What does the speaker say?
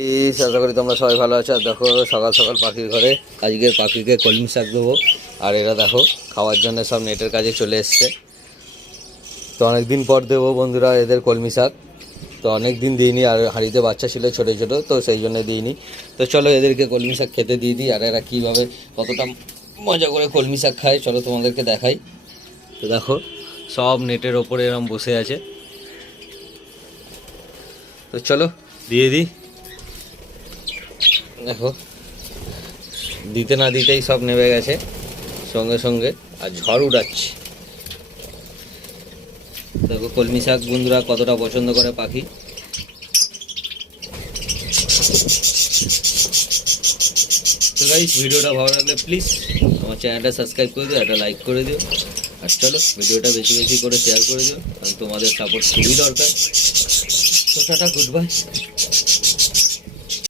আশা করি তোমরা সবাই ভালো আছো। আর দেখো সকাল সকাল পাখির ঘরে আজকের পাখিকে কলমি শাক দেবো। আর এরা দেখো খাওয়ার জন্য সব নেটের কাজে চলে এসছে। তো অনেক দিন পর দেবো বন্ধুরা এদের কলমি শাক। তো অনেক দিন দিইনি, আর হাঁড়িতে বাচ্চা ছিল ছোটো ছোটো, তো সেই জন্য দিইনি। তো চলো এদেরকে কলমি শাক খেতে দিয়ে দিই। আর এরা কীভাবে কতটা মজা করে কলমি শাক খায় চলো তোমাদেরকে দেখাই। তো দেখো সব নেটের ওপরে এরম বসে আছে। তো চলো দিয়ে দিই। দেখো দিতে না দিতেই সব নেমে গেছে সঙ্গে সঙ্গে, আর ঝড় উড়াচ্ছে। দেখো কলমি শাক বন্ধুরা কতটা পছন্দ করে পাখি। তো গাইস ভিডিওটা ভালো লাগলে প্লিজ আমার চ্যানেলটা সাবস্ক্রাইব করে দিও, একটা লাইক করে দিও। আর চলো ভিডিওটা বেশি বেশি করে শেয়ার করে দিও, কারণ তোমাদের সাপোর্ট খুবই দরকার। তো টাটা, গুড বাই।